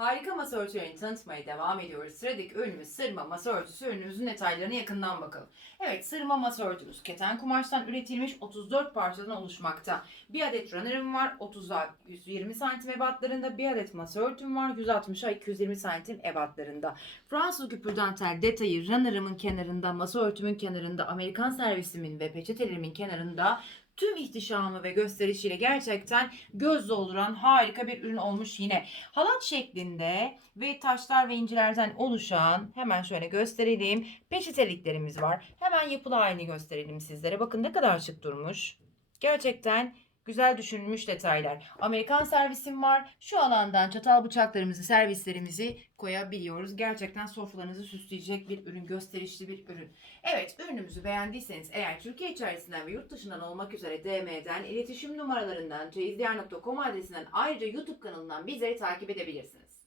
Harika masa örtülerini tanıtmaya devam ediyoruz. Sıradaki ürünümüz sırma masa örtüsü. Ürünümüzün detaylarına yakından bakalım. Evet sırma masa örtümüz keten kumaştan üretilmiş 34 parçadan oluşmakta. Bir adet runner'ım var 30'a 120 santim ebatlarında. Bir adet masa örtüm var 160'a 220 santim ebatlarında. Fransız güpür dantel detayı runner'ımın kenarında, masa örtümün kenarında, Amerikan servisimin ve peçetelerimin kenarında tüm ihtişamı ve gösterişiyle gerçekten göz dolduran harika bir ürün olmuş yine. Halat şeklinde ve taşlar ve incilerden oluşan hemen şöyle gösterelim. Peçeteliklerimiz var. Hemen yapılı halini gösterelim sizlere. Bakın ne kadar şık durmuş. Gerçekten güzel düşünülmüş detaylar. Amerikan servisim var. Şu alandan çatal bıçaklarımızı, servislerimizi koyabiliyoruz. Gerçekten sofralarınızı süsleyecek bir ürün, gösterişli bir ürün. Evet, ürünümüzü beğendiyseniz eğer Türkiye içerisinden ve yurt dışından olmak üzere DM'den, iletişim numaralarından, ceyizdiğer.com adresinden ayrıca YouTube kanalından bizleri takip edebilirsiniz.